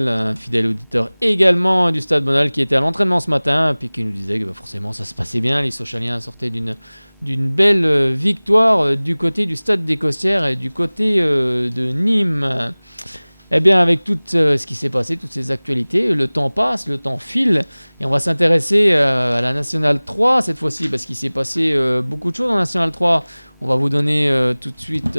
un fidèle auditeur également du Stade Bonal qui était à l'entraînement ce matin, puis qui nous disait que forcément ça se passait bien. Les Sochaliens sortaient d'une belle victoire du côté du Stade des Costières et du côté de Nîmes. Eh bien, avec tout ce qui s'est passé, toutes ces actualités, le temps passe, le temps file, et on va s'intéresser à la Nationale 3 cette fois-ci, parce qu'il s'est passé beaucoup de choses en Nationale 3. On va vous donner tout de suite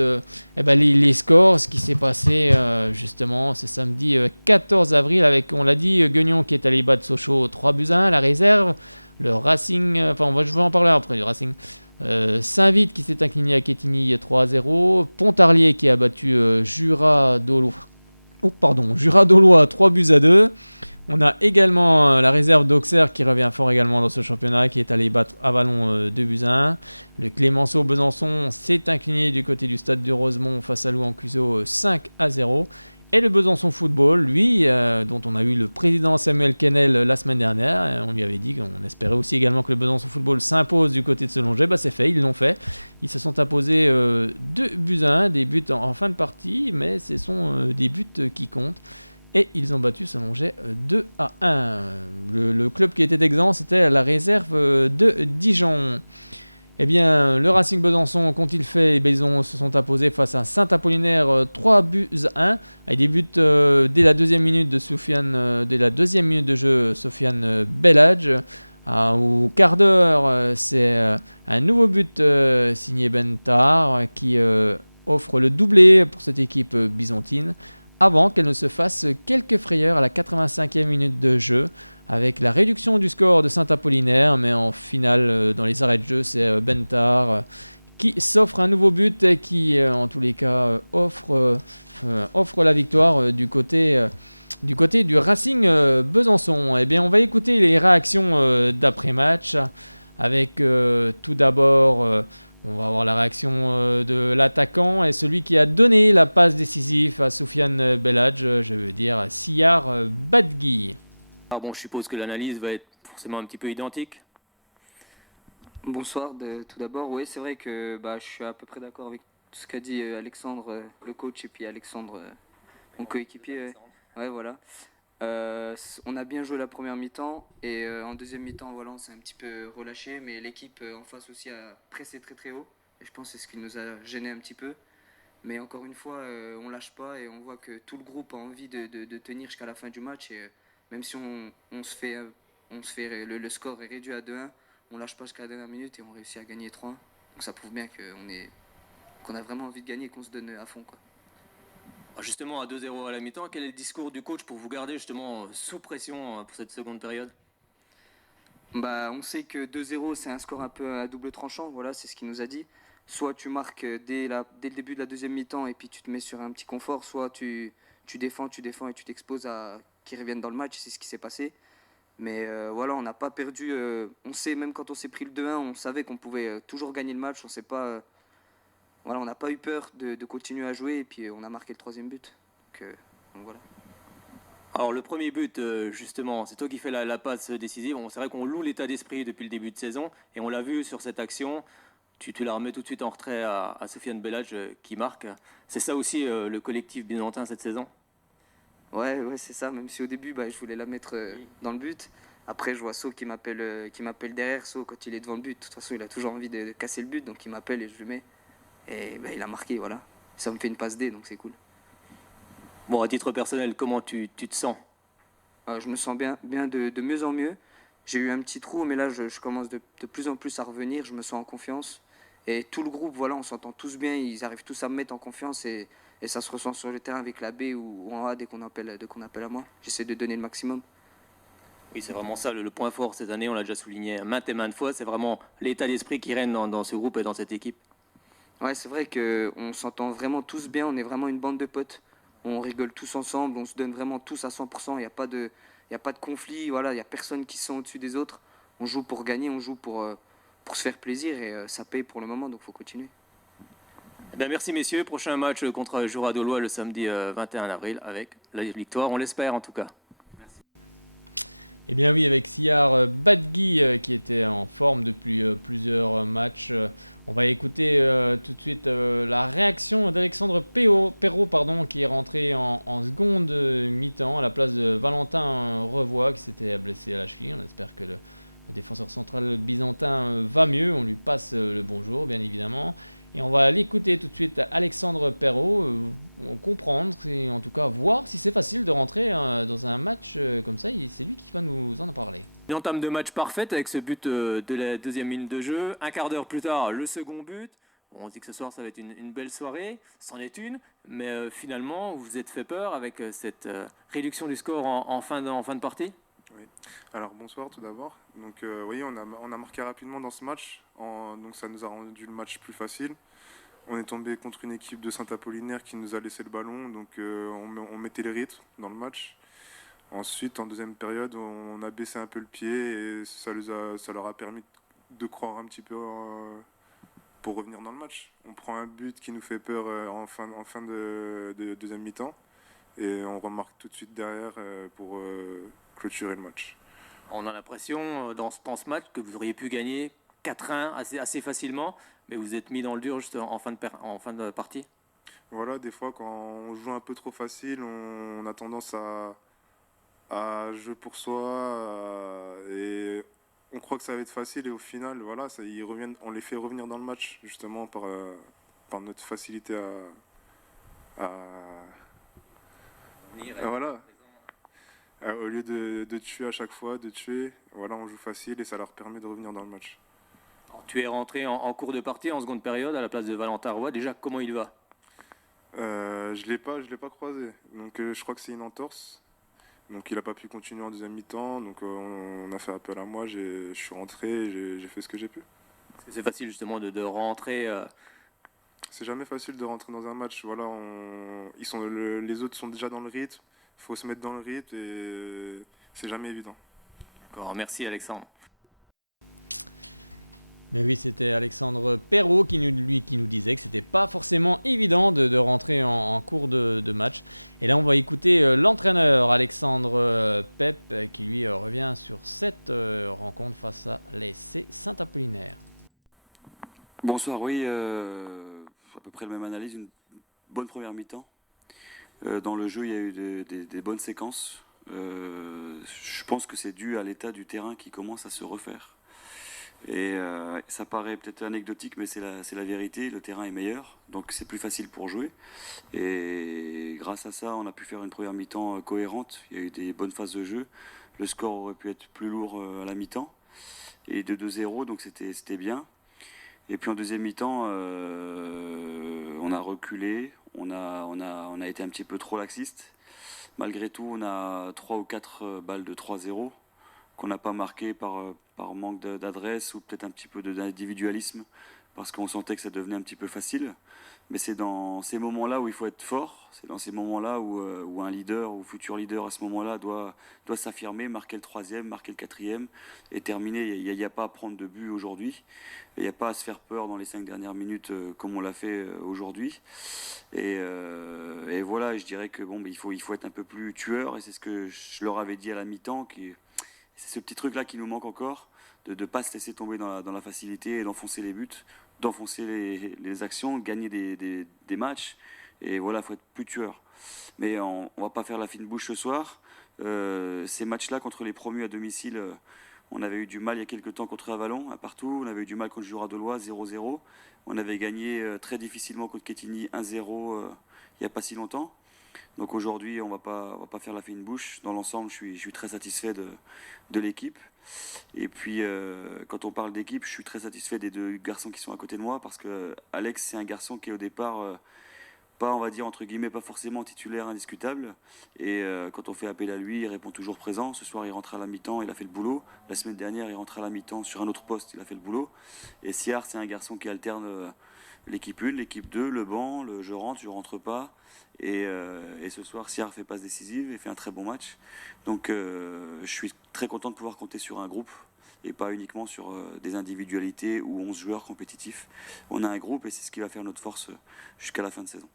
les scores, ce qui s'est passé justement ce samedi 14 avril, avec, on l'a dit, Guignon qui est allé battre Sochaux 3-1, la réserve, le Racing, je vais en parler après du Racing. Saint-Vite qui s'est incliné à Quetigny 3-0, Pontarlier qui a battu Jura Dolois 3-2. On a également la réserve d'Auxerre qui revient fort également dans ce championnat, qui est allé battre Avalon 2-1. Le Clémenceau Besançon s'est incliné du côté du stade du Rosemont face à Louan-Cuiseaux 5-0. Et le Besançon Football, lui, dont on a eu le président Samuel Kennel la semaine dernière, on lui avait dit qu'on espérait aussi également que le Besançon Football s'impose du côté de Selongey. C'est fait, ils l'ont fait. Ils se sont imposés 2-1, des buts en fin de partie, mais ce sont des buts qui comptent. Et ils ont battu Selongey 2-1. Le club qui était exempt, c'était la réserve de Dijon. Eh bien, le Racing Besançon, qu'ont-ils fait? Ils se sont imposés face à Saint-Apollinaire 3-1, avec des buts dès la deuxième minute de Soufiane, dès la deuxième minute de jeu, Sofiane Belhadj. Au quart d'heure, c'est un nouveau but signé Bentar qui offre le doublé pour cette équipe byzantine, avant qu'elle ne se fasse quelques frayeurs à la 85e minute de jeu, avec la réduction du score de Saint-Apollinaire, mais en finale, dans les arrêts de jeu, c'est Bentar qui s'offre un nouveau but et qui, en tous les cas, offre la victoire du côté du Racing Besançon. Eh bien, on va écouter les réactions d'après-match, avec tout d'abord... on va avoir la réaction de l'attaquant et celui qui a donné la passe décisive à Soufiane Belhadj, je veux dire Siyar Badgui. Je suppose que l'analyse va être forcément un petit peu identique. Bonsoir, tout d'abord. Oui, c'est vrai que je suis à peu près d'accord avec tout ce qu'a dit Alexandre, le coach, et puis Alexandre, mon coéquipier. Ouais, voilà. On a bien joué la première mi-temps et en deuxième mi-temps, voilà, on s'est un petit peu relâché, mais l'équipe en face aussi a pressé très très haut. Et je pense que c'est ce qui nous a gêné un petit peu. Mais encore une fois, on lâche pas et on voit que tout le groupe a envie de tenir jusqu'à la fin du match. Et même si on se fait, le score est réduit à 2-1, on lâche pas jusqu'à la dernière minute et on réussit à gagner 3-1. Donc ça prouve bien qu'on a vraiment envie de gagner et qu'on se donne à fond, quoi. Justement, à 2-0 à la mi-temps, quel est le discours du coach pour vous garder justement sous pression pour cette seconde période? On sait que 2-0, c'est un score un peu à double tranchant. Voilà, c'est ce qu'il nous a dit. Soit tu marques dès le début de la deuxième mi-temps et puis tu te mets sur un petit confort, soit tu défends et tu t'exposes à qu'ils reviennent dans le match. C'est ce qui s'est passé. Mais voilà, on n'a pas perdu. On sait, même quand on s'est pris le 2-1, on savait qu'on pouvait toujours gagner le match. On n'a pas eu peur de continuer à jouer et puis on a marqué le troisième but. Donc voilà. Alors le premier but, justement, c'est toi qui fais la passe décisive. C'est vrai qu'on loue l'état d'esprit depuis le début de saison et on l'a vu sur cette action. Tu la remets tout de suite en retrait à Soufiane Belhadj qui marque. C'est ça aussi le collectif byzantin cette saison? Ouais, c'est ça. Même si au début, je voulais la mettre dans le but. Après, je vois So qui m'appelle derrière. So, quand il est devant le but, de toute façon, il a toujours envie de casser le but. Donc il m'appelle et je le mets. Et il a marqué, voilà. Ça me fait une passe D, donc c'est cool. Bon, à titre personnel, comment tu te sens? Je me sens bien de mieux en mieux. J'ai eu un petit trou, mais là, je commence de plus en plus à revenir. Je me sens en confiance. Et tout le groupe, voilà, on s'entend tous bien. Ils arrivent tous à me mettre en confiance. Et ça se ressent sur le terrain avec la B ou en A dès qu'on appelle à moi. J'essaie de donner le maximum. Oui, c'est vraiment ça, le point fort cette année, on l'a déjà souligné maintes et maintes fois, c'est vraiment l'état d'esprit qui règne dans ce groupe et dans cette équipe. Ouais, c'est vrai qu'on s'entend vraiment tous bien, on est vraiment une bande de potes. On rigole tous ensemble, on se donne vraiment tous à 100%, il n'y a pas de conflit, voilà, il n'y a personne qui sont au-dessus des autres. On joue pour gagner, on joue pour se faire plaisir et ça paye pour le moment, donc il faut continuer. Eh bien, merci messieurs, prochain match contre Jura Dolois le samedi 21 avril avec la victoire, on l'espère en tout cas. Eh bien oui, avec Siyar Badgui qui était en forme depuis plusieurs matchs. On va écouter tout de suite la réaction d'Alexandre Perrault, pardon, qui est rentré en seconde mi-temps à la place de Valentin Revoix qui s'était blessé à la cheville. On espère que le défenseur central byzantin va mieux. On lui passe le bonjour, bien évidemment. Et on va l'écouter tout de suite, Alexandre Perrault, comprendre et en tout cas voir si c'est facile de rentrer dans un match comme ça. C'est lui qui va nous en parler. Une entame de match parfaite avec ce but de la deuxième minute de jeu. Un quart d'heure plus tard, le second but. Bon, on se dit que ce soir ça va être une belle soirée, c'en est une, mais finalement vous vous êtes fait peur avec cette réduction du score en fin de partie. Oui. Alors bonsoir tout d'abord. Donc oui, on a marqué rapidement dans ce match, donc ça nous a rendu le match plus facile. On est tombé contre une équipe de Saint-Apollinaire qui nous a laissé le ballon, donc on mettait le rythme dans le match. Ensuite, en deuxième période, on a baissé un peu le pied et ça leur a permis de croire un petit peu pour revenir dans le match. On prend un but qui nous fait peur en fin de deuxième mi-temps et on remarque tout de suite derrière pour clôturer le match. On a l'impression dans ce match que vous auriez pu gagner 4-1 assez facilement, mais vous êtes mis dans le dur juste en fin de partie. Voilà, des fois quand on joue un peu trop facile, on a tendance à jouer pour soi et on croit que ça va être facile et au final, voilà, on les fait revenir dans le match justement par notre facilité voilà. Au lieu de tuer à chaque fois, voilà, on joue facile et ça leur permet de revenir dans le match. Alors, tu es rentré en cours de partie en seconde période à la place de Valentin Roy. Déjà, comment il va? Je l'ai pas croisé. Donc je crois que c'est une entorse. Donc il n'a pas pu continuer en deuxième mi-temps. Donc on a fait appel à moi. Je suis rentré et j'ai fait ce que j'ai pu. Parce que c'est facile justement de rentrer. C'est jamais facile de rentrer dans un match. Voilà, les autres sont déjà dans le rythme. Il faut se mettre dans le rythme et c'est jamais évident. D'accord, merci Alexandre. Mais oui, c'était Alexandre Perrault qui nous disait que c'était pas forcément évident de rentrer en cours de match. Et là, on va écouter l'entraîneur Alexandre Pep qui lui revient sur cette rencontre face à l'SC Saint-Apollinaire. Bonsoir, oui, à peu près la même analyse, une bonne première mi-temps. Dans le jeu, il y a eu des bonnes séquences. Je pense que c'est dû à l'état du terrain qui commence à se refaire. Et ça paraît peut-être anecdotique, mais c'est la vérité. Le terrain est meilleur, donc c'est plus facile pour jouer. Et grâce à ça, on a pu faire une première mi-temps cohérente. Il y a eu des bonnes phases de jeu. Le score aurait pu être plus lourd à la mi-temps. Et de 2-0, donc c'était bien. Et puis en deuxième mi-temps, on a reculé. On a été un petit peu trop laxiste. Malgré tout, on a 3 ou 4 balles de 3-0 qu'on n'a pas marqué par manque d'adresse ou peut-être un petit peu d'individualisme parce qu'on sentait que ça devenait un petit peu facile. Mais c'est dans ces moments-là où il faut être fort, c'est dans ces moments-là où un leader ou futur leader à ce moment-là doit s'affirmer, marquer le troisième, marquer le quatrième et terminer. Il n'y a pas à prendre de but aujourd'hui, il n'y a pas à se faire peur dans les 5 dernières minutes comme on l'a fait aujourd'hui. Et voilà, je dirais que il faut être un peu plus tueur et c'est ce que je leur avais dit à la mi-temps. C'est ce petit truc-là qui nous manque encore, de ne pas se laisser tomber dans la facilité et d'enfoncer les buts, d'enfoncer les actions, de gagner des matchs. Et voilà, il faut être plus tueur. Mais on ne va pas faire la fine bouche ce soir. Ces matchs-là contre les promus à domicile, on avait eu du mal il y a quelques temps contre Avalon, à partout. On avait eu du mal contre Jura-Dolois, 0-0. On avait gagné très difficilement contre Quetigny, 1-0 il n'y a pas si longtemps. Donc aujourd'hui, on va pas faire la fine bouche. Dans l'ensemble, je suis très satisfait de l'équipe. Et puis, quand on parle d'équipe, je suis très satisfait des 2 garçons qui sont à côté de moi parce que Alex, c'est un garçon qui est au départ pas, on va dire entre guillemets, pas forcément titulaire indiscutable. Et quand on fait appel à lui, il répond toujours présent. Ce soir, il rentre à la mi-temps, il a fait le boulot. La semaine dernière, il rentre à la mi-temps sur un autre poste, il a fait le boulot. Et Siyar, c'est un garçon qui alterne l'équipe 1, l'équipe 2, le banc, je rentre pas. Et ce soir, Siyar fait passe décisive et fait un très bon match. Donc je suis très content de pouvoir compter sur un groupe et pas uniquement sur des individualités ou 11 joueurs compétitifs. On a un groupe et c'est ce qui va faire notre force jusqu'à la fin de saison.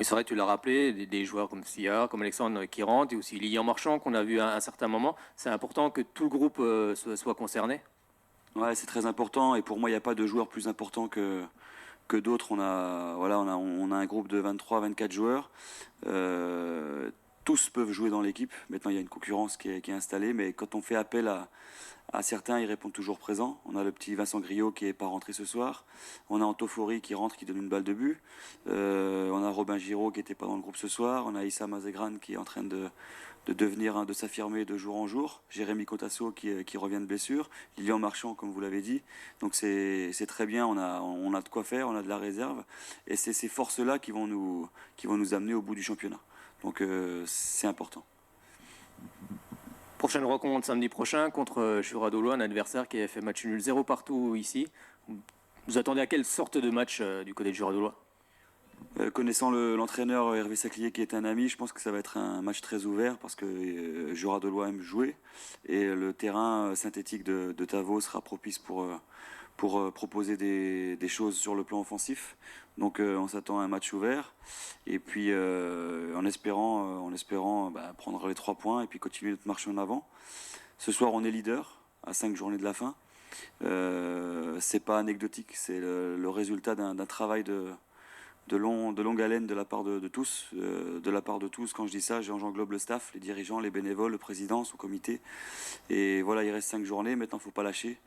Oui, c'est vrai, tu l'as rappelé, des joueurs comme Sia, comme Alexandre qui rentrent, et aussi Lilian Marchand qu'on a vu à un certain moment. C'est important que tout le groupe soit concerné. Ouais, c'est très important et pour moi, il n'y a pas de joueur plus important que d'autres. On a un groupe de 23, 24 joueurs. Tous peuvent jouer dans l'équipe. Maintenant, il y a une concurrence qui est installée, mais quand on fait appel à certains, ils répondent toujours présents. On a le petit Vincent Griot qui n'est pas rentré ce soir. On a Antofori qui rentre, qui donne une balle de but. On a Robin Giraud qui n'était pas dans le groupe ce soir. On a Issa Mazegran qui est en train de devenir, de s'affirmer de jour en jour. Jérémy Cotasso qui revient de blessure. Lilian Marchand, comme vous l'avez dit. Donc c'est très bien, on a de quoi faire, on a de la réserve. Et c'est ces forces-là qui vont nous amener au bout du championnat. Donc c'est important. Prochaine rencontre samedi prochain contre Jura Dolo, un adversaire qui a fait match nul 0 partout ici. Vous attendez à quelle sorte de match du côté de Jura Dolo? Connaissant l'entraîneur Hervé Saclier qui est un ami, je pense que ça va être un match très ouvert parce que Jura Dolo aime jouer et le terrain synthétique de Tavo sera propice pour proposer des choses sur le plan offensif. Donc on s'attend à un match ouvert et puis en espérant prendre les 3 points et puis continuer notre marche en avant. Ce soir on est leader à 5 journées de la fin. C'est pas anecdotique, c'est le résultat d'un travail de longue haleine de la part de tous. De la part de tous, quand je dis ça, j'englobe le staff, les dirigeants, les bénévoles, le président, son comité. Et voilà, il reste 5 journées, maintenant il ne faut pas lâcher.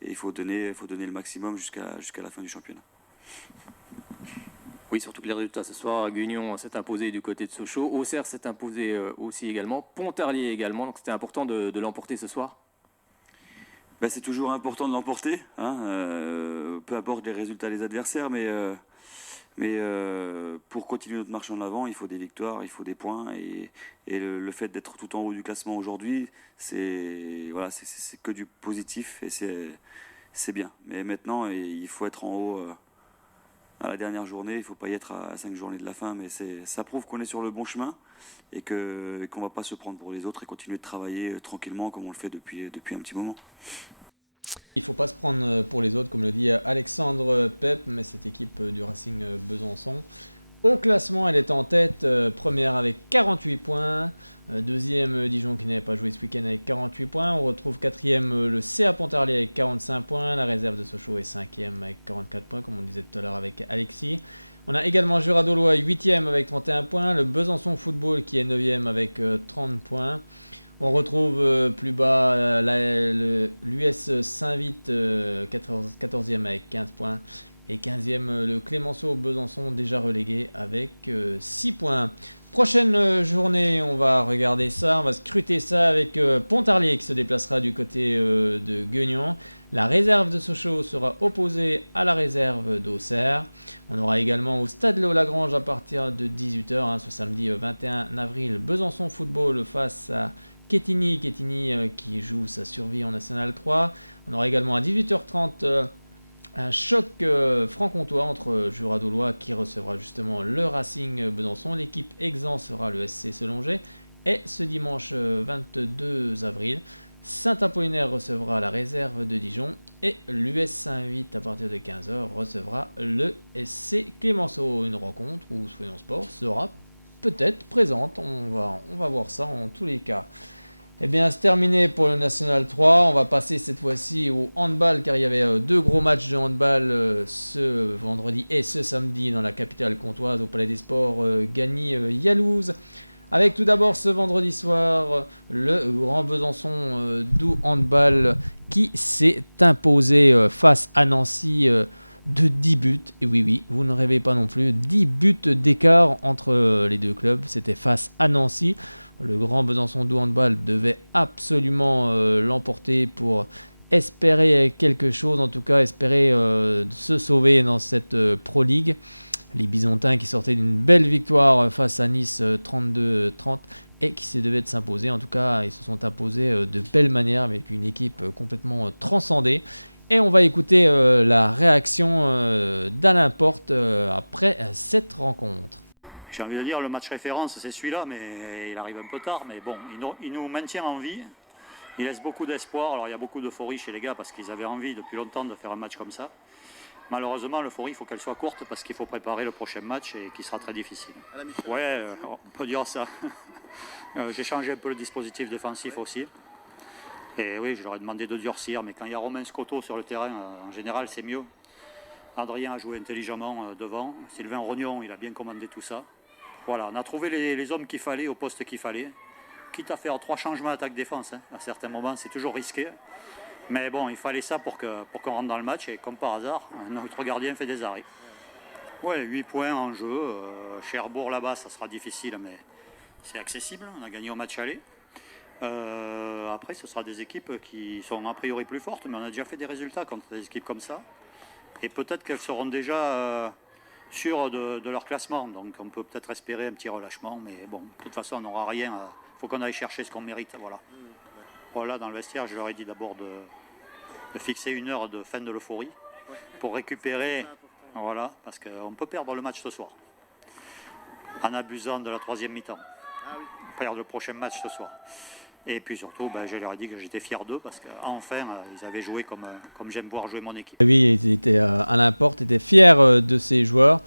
Et il faut donner le maximum jusqu'à la fin du championnat. Oui, surtout que les résultats ce soir, Guignon s'est imposé du côté de Sochaux, Auxerre s'est imposé aussi également, Pontarlier également, donc c'était important de l'emporter ce soir. C'est toujours important de l'emporter, hein, peu importe les résultats des adversaires, mais pour continuer notre marche en avant, il faut des victoires, il faut des points. Et le fait d'être tout en haut du classement aujourd'hui, c'est que du positif et c'est bien. Mais maintenant, il faut être en haut à la dernière journée. Il ne faut pas y être à 5 journées de la fin. Mais ça prouve qu'on est sur le bon chemin et qu'on ne va pas se prendre pour les autres et continuer de travailler tranquillement comme on le fait depuis un petit moment. Il ne faut pas se prendre pour les autres, comme le dit Alexandre Pep, mais cette équipe du Racing Besançon. Au classement, elle est en tête, première avec 48 points, deuxième Dijon qui n'avait pas joué ce week-end avec 48 points. On retrouve quatrième le CA Pontarlier avec 45 points, la réserve de Sochaux est cinquième avec 44 points, comme on disait tout à l'heure avec Alexis. On a également Jura Dolo 8e avec 31 points, le Besançon Football qui est 9e avec 30 points. On retrouve plus bas l'US Saint-Vite 14e avec 15 points et 15e le Clémenceau Besançon déjà relégué avec 6 points. Prochaine journée, on va regarder ça, on va scruter ça avec Pontarlier qui se déplacera du côté de Guignon. La réserve de Sochaux sera opposée à la réserve d'Auxerre. On aura également au Stade Léo-Lagrange à partir de 18h, ce samedi 21 avril, Besançon Football face à Quetigny qui joue sa survie en National 3. On aura également à 18h30 un choc franc-comtois entre Jura Dolois qui recevra justement le Racing Besançon. L'équipe exempt sera le SC Selongé. Et ce dimanche 22 avril, Saint-Apollinaire recevra la réserve de Dijon. Et l'US Saint-Vite à partir de 15h recevra le SC Clémenceau. Une rencontre où Soyons Sport sera peut-être présente. On va voir ça en tous les cas. Eh bien, c'est terminé pour le National 3. On va passer cette fois-ci au handball car il y avait 2 gros matchs de handball ce vendredi et ce samedi dans la capitale comtoise au Palais des Sports Gagny-Yalouz. Avec tout d'abord ce vendredi soir le Grand Besançon Doux Handball qui s'est imposé face à Nancy de 10 buts. Et oui, vous ne rêvez pas non plus. 10 buts d'écart entre les deux clubs. C'était face à Nancy. Le Grand Besançon Doux Handball devait absolument l'emporter pour espérer quelque chose, en tout cas espérer se sauver dans cette Pro League. Les Bisontins qui sortaient d'une belle victoire face à Nice 32-30 et qui se devaient de s'imposer. En tout cas, ils se sont imposés de belle manière avec une équipe complètement transcendée. Et on va écouter la réaction d'Alain Porte après cette rencontre. J'ai envie de dire, le match référence, c'est celui-là, mais il arrive un peu tard. Mais bon, il nous maintient en vie. il laisse beaucoup d'espoir. Alors il y a beaucoup d'euphorie chez les gars parce qu'ils avaient envie depuis longtemps de faire un match comme ça. Malheureusement, l'euphorie, il faut qu'elle soit courte parce qu'il faut préparer le prochain match et qui sera très difficile. Ouais, on peut dire ça. J'ai changé un peu le dispositif défensif aussi. Et oui, je leur ai demandé de durcir, mais quand il y a Romain Scotto sur le terrain, en général, c'est mieux. Adrien a joué intelligemment devant. Sylvain Rognon, il a bien commandé tout ça. Voilà, on a trouvé les hommes qu'il fallait au poste qu'il fallait. Quitte à faire 3 changements attaque-défense. À certains moments, c'est toujours risqué. Mais bon, il fallait ça pour qu'on rentre dans le match. Et comme par hasard, notre gardien fait des arrêts. Ouais, 8 points en jeu. Cherbourg là-bas, ça sera difficile, mais c'est accessible. On a gagné au match aller. Après, ce sera des équipes qui sont a priori plus fortes, mais on a déjà fait des résultats contre des équipes comme ça. Et peut-être qu'elles seront déjà sûres de leur classement. Donc on peut peut-être espérer un petit relâchement. Mais bon, de toute façon, on n'aura rien. Il faut qu'on aille chercher ce qu'on mérite. Voilà. Voilà, dans le vestiaire, je leur ai dit d'abord de fixer 1 heure de fin de l'euphorie pour récupérer. Voilà, parce qu'on peut perdre le match ce soir. En abusant de la 3e mi-temps. Perdre le prochain match ce soir. Et puis surtout, je leur ai dit que j'étais fier d'eux parce qu'enfin, ils avaient joué comme j'aime voir jouer mon équipe. Oui, Alain Porte était fier de ses joueurs.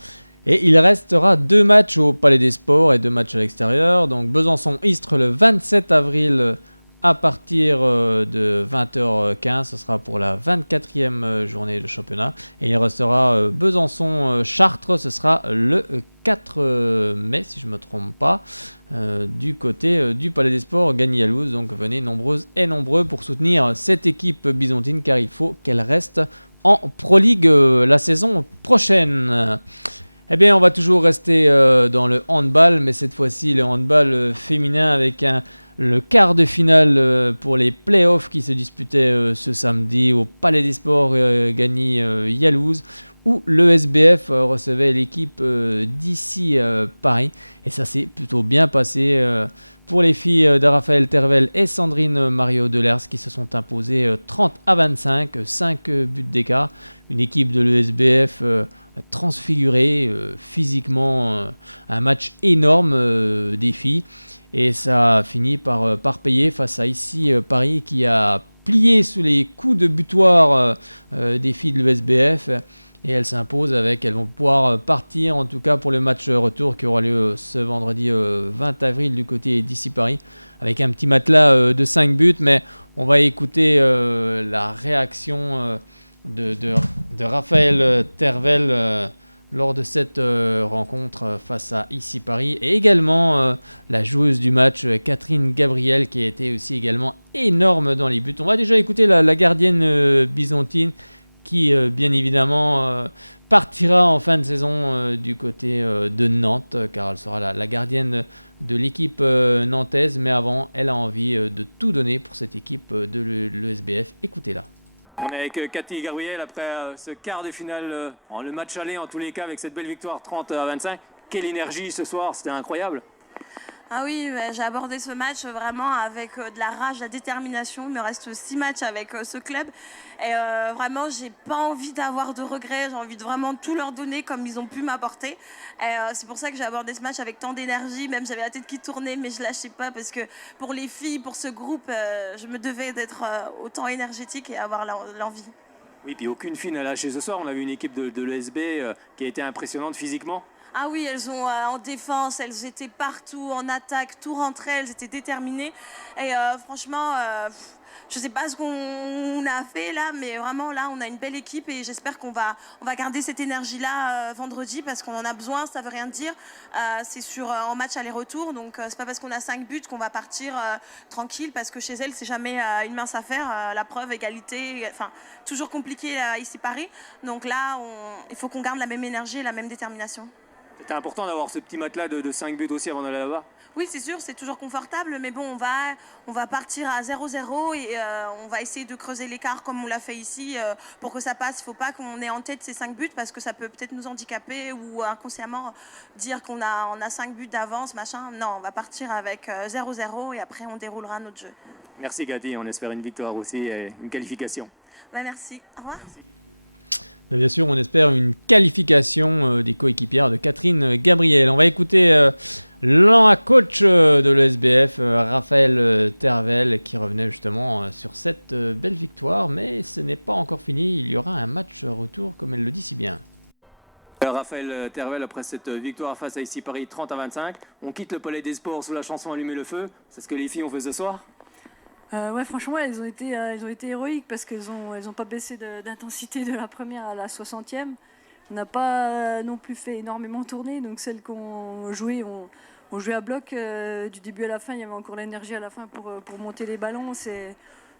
Et il restera 2 matchs au Palais des Sports et 2 matchs à l'extérieur. Donc Besançon-Istres le 27 avril à partir de 20h15. Ce sera pour la 24e journée de championnat. Et il restera Besançon-Chartres. Ce sera le 4 mai, si je ne me trompe pas, du côté du Palais des Sports, Gagny-Yalouz. Donc venez nombreuses et nombreux pour soutenir cette équipe byzantine, car il faut qu'elle reste en Pro League la saison prochaine. Eh bien, on va toujours rester dans le handball, mais cette fois-ci le handball féminin avec le quart de finale pour les playoffs qui se disputaient ce samedi au Palais des Sports Gagny-Yalouz, où le SBF recevait l'équipe d'ici Paris. Et ça s'est plutôt bien passé pour les filles de Raphaël Tervel et Sandrine Mario Delers qui se sont imposées 30-25, 5 buts d'écart. Une équipe de l'ESBF transfigurée physiquement, un match énorme des filles. Et ça a fini par payer face à ici Paris qui a plié sous les coups de butoir des filles de l'ESBF. Et elles s'imposent elles vont pouvoir partir en tout cas pour le match retour qui aura lieu ce vendredi 20 avril du côté d'ici Paris avec un petit matelas de 5 buts. Mais on va écouter la réaction de Raphaël Tervel lors de cette rencontre face à ici Paris, et également la joueuse du match Catherine Gabriel qui a été aussi également énorme dans les buts. On va déjà écouter la gardienne byzantine qui bien évidemment partira en fin de saison du côté de Nantes, car elle sera la gardienne de l'équipe nantaise, mais avant elle a envie de tout donner pour cette équipe de l'ESBF. Écoutez-la. On est avec Cathy Gabriel après ce quart de finale, le match aller en tous les cas avec cette belle victoire 30-25. Quelle énergie ce soir, c'était incroyable. Ah oui, j'ai abordé ce match vraiment avec de la rage, de la détermination. Il me reste 6 matchs avec ce club. Et vraiment, j'ai pas envie d'avoir de regrets. J'ai envie de vraiment tout leur donner comme ils ont pu m'apporter. Et c'est pour ça que j'ai abordé ce match avec tant d'énergie. Même j'avais la tête qui tournait, mais je lâchais pas parce que pour les filles, pour ce groupe, je me devais d'être autant énergétique et avoir l'envie. Oui, puis aucune fille n'a lâché ce soir. On a vu une équipe de l'ESB qui a été impressionnante physiquement. Ah oui, elles ont en défense, elles étaient partout, en attaque, tout rentrait, elles étaient déterminées. Et franchement, je ne sais pas ce qu'on a fait là, mais vraiment là, on a une belle équipe et j'espère qu'on va garder cette énergie-là vendredi parce qu'on en a besoin, ça ne veut rien dire. C'est en match aller-retour, donc c'est pas parce qu'on a 5 buts qu'on va partir tranquille parce que chez elles, c'est jamais une mince affaire. La preuve, égalité, enfin, toujours compliqué ici Paris. Donc là, il faut qu'on garde la même énergie et la même détermination. C'était important d'avoir ce petit matelas de 5 buts aussi avant d'aller là-bas. Oui, c'est sûr, c'est toujours confortable, mais bon, on va partir à 0-0 et on va essayer de creuser l'écart comme on l'a fait ici pour que ça passe. Il ne faut pas qu'on ait en tête ces 5 buts parce que ça peut peut-être nous handicaper ou inconsciemment dire qu'on a 5 buts d'avance, machin. Non, on va partir avec 0-0 et après on déroulera notre jeu. Merci Cathy, on espère une victoire aussi et une qualification. Merci, au revoir. Merci. Mais bien sûr, on espère une qualification des coéquipières de Catherine Gabriel. On va écouter l'ancien coach de l'ESBF, Raphaël Tervel, qui revenait justement sur cette belle victoire. Mais ce n'est pas encore fini, il y aura un match retour, comme elle le dit si bien. Raphaël Tervel, après cette victoire face à ici Paris 30-25, on quitte le Palais des Sports sous la chanson Allumer le feu. C'est ce que les filles ont fait ce soir. Ouais, franchement, elles ont été héroïques parce qu'elles ont pas baissé d'intensité de la première à la 60e. On n'a pas non plus fait énormément tourner, donc celles qu'on jouait, on jouait à bloc du début à la fin. Il y avait encore l'énergie à la fin pour monter les ballons. C'est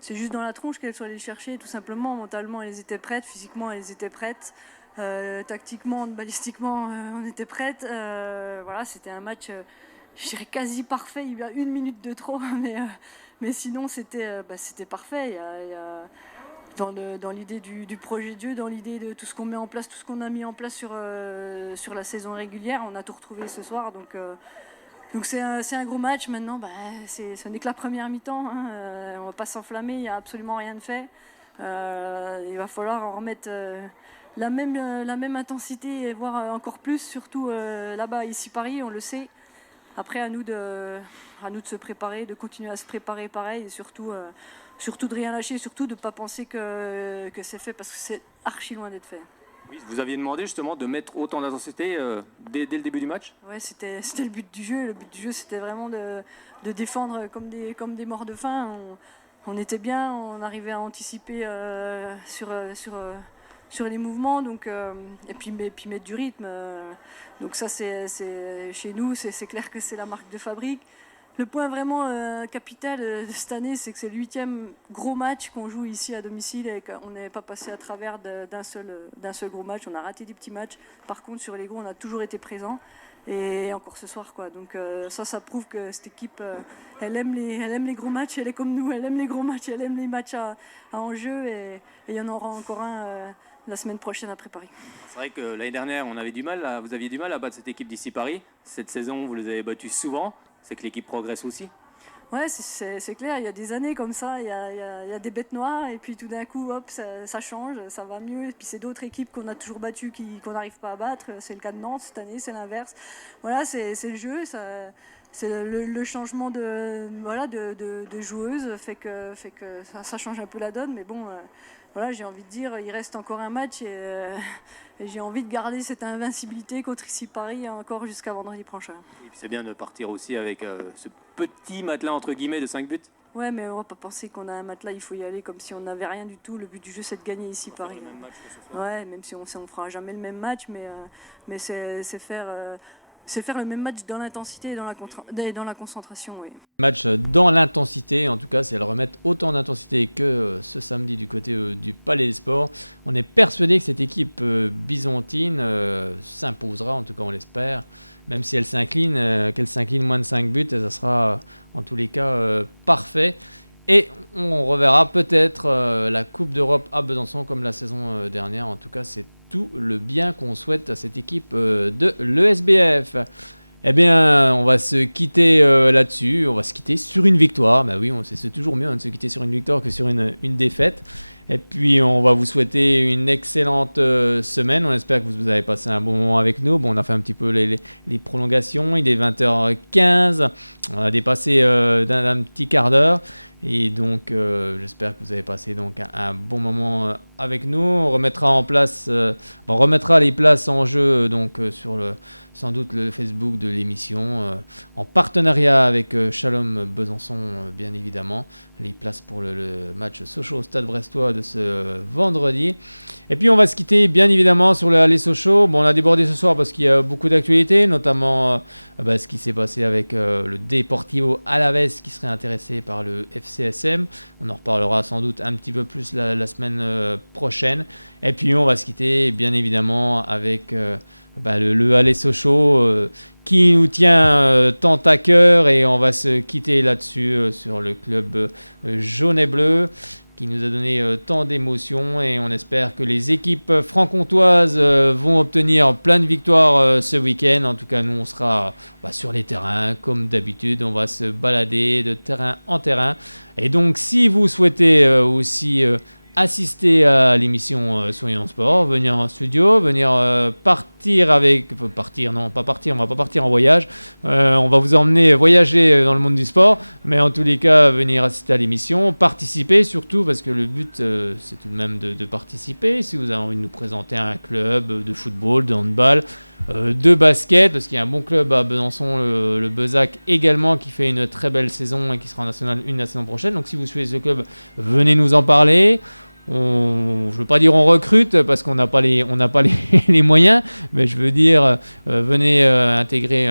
juste dans la tronche qu'elles sont allées chercher, tout simplement. Mentalement, elles étaient prêtes, physiquement, elles étaient prêtes. Tactiquement, balistiquement, on était prêtes. Voilà, c'était un match, je dirais quasi parfait. Il y a 1 minute de trop, mais sinon c'était parfait. Dans l'idée du projet de jeu, dans l'idée de tout ce qu'on met en place, tout ce qu'on a mis en place sur la saison régulière, on a tout retrouvé ce soir. Donc c'est un gros match. Maintenant, ce n'est que la première mi-temps. On ne va pas s'enflammer, il n'y a absolument rien de fait. Il va falloir en remettre la même intensité et voire encore plus, surtout là-bas, ici Paris, on le sait. Après, à nous de se préparer, de continuer à se préparer pareil, et surtout de rien lâcher, surtout de ne pas penser que c'est fait, parce que c'est archi loin d'être fait. Oui, vous aviez demandé justement de mettre autant d'intensité dès le début du match. Ouais, c'était le but du jeu. Le but du jeu, c'était vraiment de défendre comme des morts de faim. On était bien, on arrivait à anticiper sur les mouvements, et puis mettre du rythme. Donc ça, c'est chez nous, c'est clair que c'est la marque de fabrique. Le point vraiment capital de cette année, c'est que c'est le 8e gros match qu'on joue ici à domicile et qu'on n'est pas passé à travers d'un seul gros match. On a raté des petits matchs. Par contre, sur les gros, on a toujours été présent. Et encore ce soir, quoi. Donc ça prouve que cette équipe, elle aime les gros matchs. Elle est comme nous, elle aime les gros matchs, elle aime les matchs à enjeu. Et il y en aura encore un la semaine prochaine à préparer. C'est vrai que l'année dernière, vous aviez du mal à battre cette équipe d'ici Paris. Cette saison, vous les avez battus souvent. C'est que l'équipe progresse aussi. Ouais, c'est clair, il y a des années comme ça, il y a des bêtes noires, et puis tout d'un coup, hop, ça change, ça va mieux. Et puis c'est d'autres équipes qu'on a toujours battues qu'on n'arrive pas à battre. C'est le cas de Nantes cette année, c'est l'inverse. Voilà, c'est le jeu, c'est le changement de joueuses fait que ça change un peu la donne. Mais bon, voilà, j'ai envie de dire, il reste encore un match et j'ai envie de garder cette invincibilité contre ici Paris encore jusqu'à vendredi prochain. Et puis c'est bien de partir aussi avec ce petit matelas entre guillemets de 5 buts. Ouais, mais on va pas penser qu'on a un matelas, il faut y aller comme si on n'avait rien du tout. Le but du jeu, c'est de gagner ici Paris. Le même match que ce soir. Ouais, même si on fera jamais le même match, mais c'est faire le même match dans l'intensité et dans la concentration, oui. Match dans l'intensité, en tout cas, c'est le remettre autant d'intensité que ce samedi du côté du Palais des Sports. On est persuadé que cette équipe byzantine s'imposera, en tout cas on l'espère. Même si elle s'incline, qu'elle s'incline moins de 5 buts, ça sera en tous les cas parfait. Et on reverra peut-être la Coupe d'Europe à Besançon comme la saison dernière. En tout cas, c'est tout le bien qu'on souhaite à cette équipe de l'ESBF. Eh bien, on va se quitter là-dessus. On va se quitter sur une victoire. Bah oui, c'est toujours mieux de se quitter sur une victoire que sur une défaite. Et puis, on va vous souhaiter une excellente semaine. On espère que vous avez passé un bon moment avec nous. Bon, on a fait un petit peu les prolongations. Il est 20h15. On a dépassé d'un petit quart d'heure. Et donc, j'espère que vous avez passé donc un bon moment avec nous. On remettra les places en jeu donc sur sans doute le Facebook de l'émission, en partenariat avec Shalom Besançon, bien évidemment. Les places pour le match Sochaux au Stade Brestois de ce vendredi. Et puis, on va se quitter, bien évidemment, sur les Sochaux. Bon, on a débordé ce soir parce qu'il y a beaucoup d'actualités, notamment ce qui s'est passé avec le Deportivo Alavés qui serait intéressé par le FCSM. On en reparlera sans doute un petit peu plus la semaine prochaine. Et puis, on va se quitter, bien évidemment, avec le Allez Sochaux qui nous tient tant à cœur, et on va se quitter là-dessus sur le club jaune et bleu qui nous a donné tant d'émotions, et on espère que les équipes franc-comtoises vont obtenir plein de victoires ce week-end. En tout cas, nous on sera sur les terrains comme d'habitude, on va se balader de terrain en terrain, et donc si vous souhaitez aussi assister à l'émission Soyons Sport, venir en studio, venir partir avec... Partir, non, pas partir, on va pas partir en voyage. On va vous emmener voyager dans le monde du sport, mais en tous les cas, venir assister à l'émission, participer surtout, parce que le but, c'est tout de même de participer. Si vous avez envie de nous présenter un club de football, de handball, de basket, parce qu'il y a un bon club à Besançon, le Bezac également, qui fait une très belle saison et qui sera en National 1 la saison prochaine. Donc si vous suivez ce club, venez nous en parler. Je ne veux pas dire on recrute parce qu'on n'a pas les les moyens, mais je veux dire venez intégrer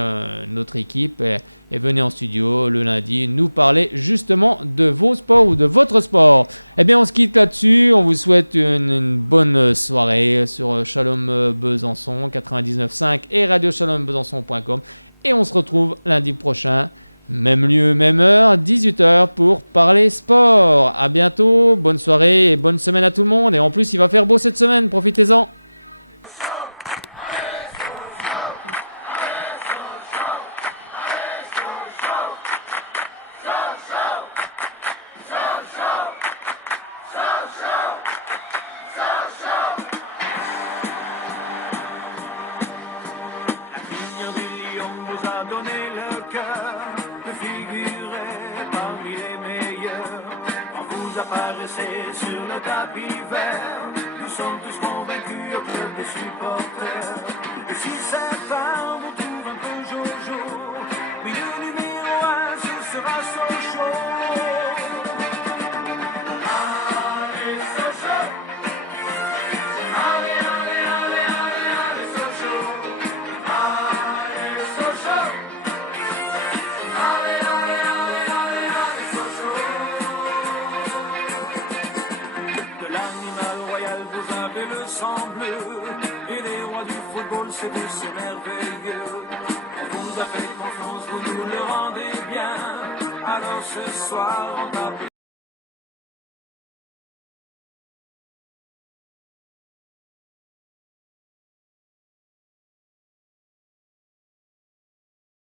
notre équipe et venez en studio le lundi nous parler justement de vos sports ou de votre sport. Eh bien on se quitte là-dessus, on vous souhaite une bonne soirée sur Shalom Besançon 99.5 et radioshalombesançon.com et on se retrouve lundi prochain. Même lieu, même heure, 18h pour parler sport. À bientôt, bonne soirée et bonne semaine à tout le monde. Et en plus, il va faire beau cette semaine, profitez-en. Sur le tapis vert, nous sommes tous convaincus au club des supporters. Et si certains vous trouvent un peu jojo, oui le numéro 1 ce sera Sochaux. Allez Sochaux, allez, allez, allez, allez, allez Sochaux, allez Sochaux, allez, allez, allez, allez, allez Sochaux. L'animal royal, vous avez le sang bleu. Et les rois du football, c'est vous, c'est merveilleux. On vous a fait confiance, vous nous le rendez bien. Alors ce soir, on tape.